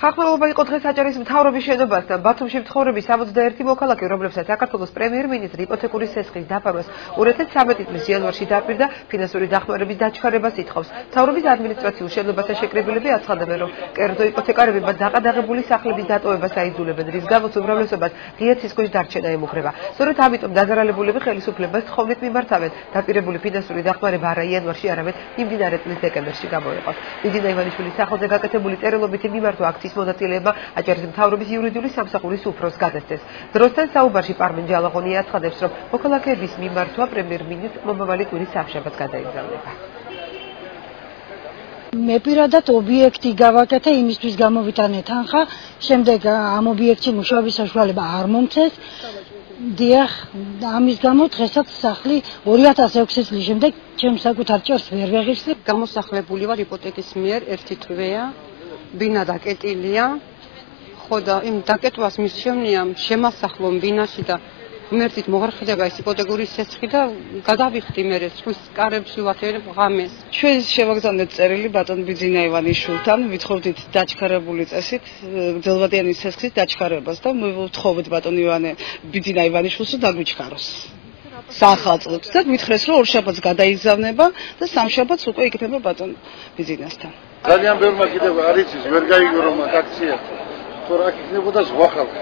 ხალხმრავლობა იყო დღეს აჭარის მთავრობის შენობასთან. ბათუმში მცხოვრები 61 მოქალაქე, რომლებსაც საქართველოს პრემიერ-მინისტრი იპოთეკური სესხის დაფარვას 2013 წლის იანვარში დაპირდა, ფინანსური დახმარების დაჩქარებას ითხოვს. მთავრობის ადმინისტრაციულ შენობასთან შეკრებილები აცხადებენ, რომ კერძო იპოთეკარებმა დაყადაღებული სახლების დატოვებას აიძულებენ, რის გამოც უმრავლესობას ღია ცის ქვეშ დარჩენა ემუქრება. სწორედ ამიტომ დაზარალებულები ხელისუფლებას თხოვნით მიმართავენ, დაპირებული ფინანსური დახმარება არა იანვარში, არამედ მიმდინარე წლის დეკემბერში გამოიყოს. მიძინა ივანიშვილის სახელზე გაკეთებული წერილობითი მიმართვა აქციის მონაწილეებმა აჭარის მთავრობის იურიდიული სამსახურის უფროსს გადასცეს. დროსთან საუბარში პარმენ ჯალაღონია აცხადებს, რომ მოქალაქეების მიმართვა პრემიერ-მინისტრს მომავალი კვირის სამშაბათს გადაიგზავნება. მე პირადად ობიექტი გავაკეთე იმისთვის გამოვიტანე თანხა, შემდეგ ამ ობიექტში მუშაობის საშუალება არ მომცეს. დიახ, ამის გამო დღესაც სახლი 2006 წლის შემდეგ ჩემს საკუთარ ჭერს ვერ ვეღირსებ. გამოსახლებული ვარ იპოთეკის მიერ, ერთი თვეა, ბინა დაკეტილია. ხო და იმ დაკეტვას მისჩევნია შემასახლო ბინაში და ღმერთით მოღარხდება ეს იპოთეკური სესხი და გადავიხდი მე სხვის კარებში ვაფერებ ღამეს. ჩვენ შევაგზავნეთ წერილი ბატონ ბიძინა ივანიშვილთან, ვითხოვდით დაჩქარებული წესით ძელვადიანის სესხის დაჩქარებას და ვთხოვეთ ბატონ ბიძინა ივანიშვილს რომ დაგვიჩქაროს. სახალწლებს და გვითხრეს რომ ორშაბათს გადაიგზავნება და სამშაბათს უკვე იქნება ბატონ ბიძინასთან. ძალიან ბევრმა კიდევ არ იცის, ვერ გაიგო რომ აქცია თუ რა იქნებოდა ზღვა ხალხი.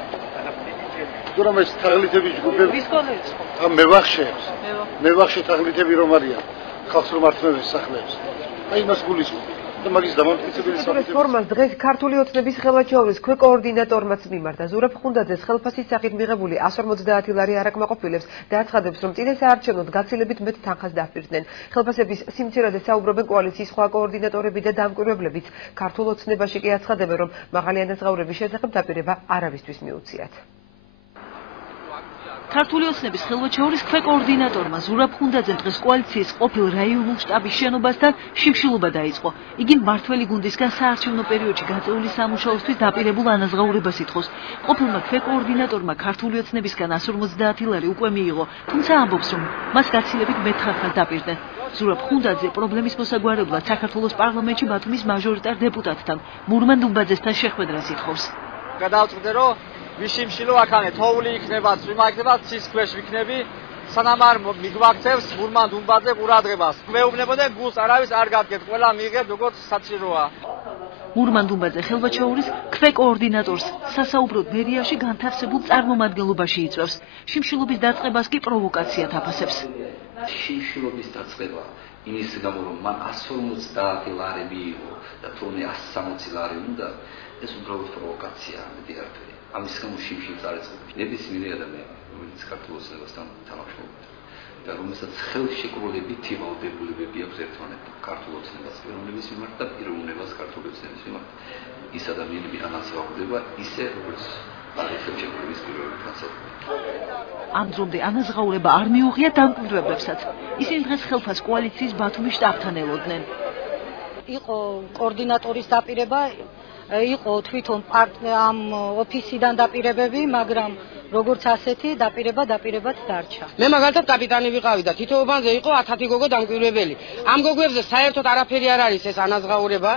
თუ რომ ეს თაღლითების ჯგუფები ვის კონეც? მე ვახშე თაღლითები რომ არიან ხალხს რომ ართმევენ სახლებს. აი მას გულისხმობ. და მაგის დამამტკიცებელი საკითხი ფორმას დღეს ქართული ოცნების ხელმძღვანელის ქვეკოორდინატორმაც მიმართა. ზურაბ ხუნდაძეს ხელფასის სახით მიღებული 150 ლარი არ აკმაყოფილებს და აცხადებს, რომ წინა საარჩევნოდ გაცილებით მეტ თანხას დაფირდნენ. ხელფასების სიმცირეზე საუბრობენ კოალიციის სხვა კოორდინატორები და დამკვირვებლებიც. ქართულ ოცნებაში კი აცხადებენ, რომ მაღალი ანაზღაურების შესახებ დაპირება არავისთვის მიუციათ. ქართული ოცნების ხელმძღვანელის ქვეკოორდინატორმა ზურაბ ხუნდაძემ დღეს კოალიციის ყოფილ რაიონულ შტაბის შენობასთან შიმშილობა დაიწყო. იგი მმართველი გუნდისგან საარჩევნო პერიოდში გაწეული სამუშაოსთვის დაპირებულ ანაზღაურებას ითხოვს. ყოფილმა ქვეკოორდინატორმა ქართული ოცნებისგან 150 ლარი უკვე მიიღო, თუმცა ამბობს, რომ მას გაცილებით მეტ ხალხს დაპირდნენ. ზურაბ ხუნდაძე პრობლემის მოსაგვარებლად საქართველოს პარლამენტში ბათუმის მაჟორიტარ დეპუტატთან მურმან დუმბაძესთან შეხვედრას ითხოვს. გადავწყვიტე, რომ ვიშიმშილო აქანე თოვლი იქნება, წვიმა იქნება, ცის ქვეშ ვიქნები, სანამ არ მიგვაქცევს მურმან დუმბაძე ყურადღებას. მეუბნებოდე გულს არავის არ გაგეთ, ყველა მიიღებ როგორც საჭიროა. მურმან დუმბაძე ხელმძღვანელის ქვეკოორდინატორს სასაუბრო ბერიაში განთავსებულ წარმომადგენლობაში იწვევს. შიმშილობის დაწყებას კი პროვოკაციად აფასებს. შიმშილობის დაწყება იმის გამო, რომ მან 150 ლარი მიიღო და თუნდაც 160 ლარი უნდა, ეს უბრალოდ პროვოკაცია მედიარდე. ამის გამო შიმშილს არ ეწევს. ნებისმიერი ადამიანი, რომელიც საქართველოს ოცნებასთან თანამშრომლობს და რომელსაც ხელშეკრულებითი ვალდებულებები აქვს ერთმანეთთან ქართულ ოცნებას პიროვნების მიმართ და პიროვნებას ქართულ ოცნების მიმართ, ის ადამიანები ანაზღაურდება ისე, როგორც არის ხელშეკრულების პიროვნების განსაკუთრებით. ამ დრომდე ანაზღაურება არ მიუღია დამკვირვებლებსაც. ისინი დღეს ხელფას კოალიციის ბათუმის შტაბთან ელოდნენ. იყო კოორდინატორის დაპირება, იყო თვითონ ამ ოფისიდან დაპირებები, მაგრამ როგორც ასეთი დაპირებად დარჩა. მე მაგალითად კაპიტანი ვიყავი და თითოეულზე იყო 10 გოგო დამკვირვებელი. ამ გოგოებზე საერთოდ არაფერი არ არის ეს ანაზღაურება.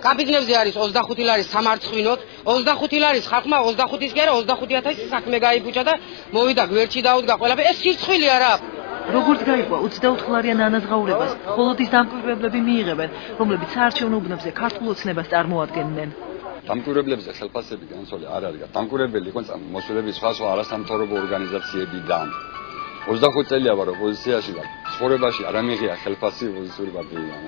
კაპიტნებზე არის 25 ლარი სამარცხვინოთ, 25 ლარის ხალხმა 25-ის კი არა 25000 საქმე გაიფუჭა და მოვიდა გვერდში დაუდგა ყველაფერი. ეს სირცხვილი არა. როგორც გაიგო 24 ლარიან ანაზღაურებას მხოლოდ ის დამკვირვებლები მიიღებენ, რომლებიც საარჩევნო უბნებზე ქართულ ოცნებას წარმოადგენდნენ. დამკვირვებლებზე ხელფასები განსხვავებული არ არის. დამკვირვებელი იყო მოსულები სხვა არასამთავრობო ორგანიზაციებიდან. 25 წელია ვარ ოპოზიციაში და ცხოვრებაში არ ამიღია ხელფასი ოპოზიციური პარტიიდან.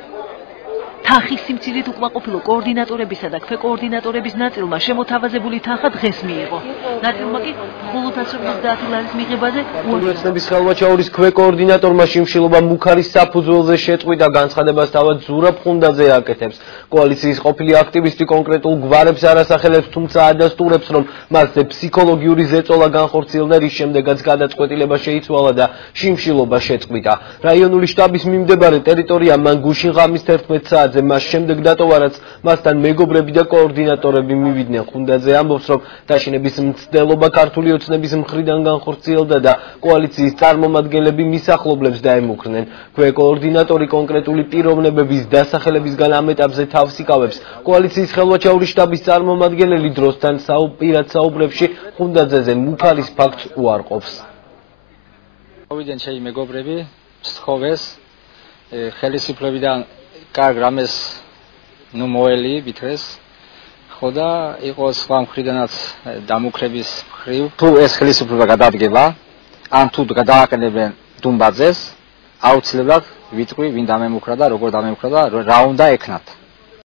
თანხის სიმცირით უკმაყოფილო კოორდინატორებისა და ქვეკოორდინატორების ნაწილმა შემოთავაზებული თანხა დღეს მიიღო. ნაწილმა კი მხოლოდ 150 ლარის მიღებაზე ოცნების ხელმძღვანელის ქვეკოორდინატორმა შიმშილობა მუქარის საფუძველზე შეწყვიტა. განცხადებას თავად ზურაბ ხუნდაძე აკეთებს. კოალიციის ყოფილი აქტივისტი კონკრეტულ გვარებს არ ასახელებს, თუმცა ადასტურებს, რომ მასზე ფსიქოლოგიური ზეწოლა განხორციელდა, რის შემდეგაც გადაწყვეტილება შეიცვალა და შიმშილობა შეწყვიტა. რაიონული შტაბის მიმდებარე ტერიტორია მან გუშინ ღამის 11 საათზე ხუნდაძე მას შემდეგ დატოვა, რაც მასთან მეგობრები და კოორდინატორები მივიდნენ. ხუნდაძე ამბობს, რომ დაშინების მცდელობა ქართული ოცნების მხრიდან განხორციელდა და კოალიციის წარმომადგენლები მის ახლობლებს დაემუქრნენ. ქვეკოორდინატორი კონკრეტული პიროვნებების დასახელებისგან ამ ეტაპზე თავს იკავებს. კოალიციის ხელვაჩაური შტაბის წარმომადგენელი დროსთან პირად საუბრებში ხუნდაძეზე მუქარის ფაქტს უარყოფს. მოვიდნენ ჩემი მეგობრები, სთხოვეს ხელისუფლებიდან კარგ რამეს მოელი ვითრეს. ხო და იყო სხვა მხრიდანაც დამუქრების მხრივ. თუ ეს ხელისუფლება გადადგება, ან თუ გადააყენებენ დუმბაძეს, აუცილებლად ვიტყვი ვინ დამემუქრა და როგორ დამემუქრა და რა უნდა ეკნათ.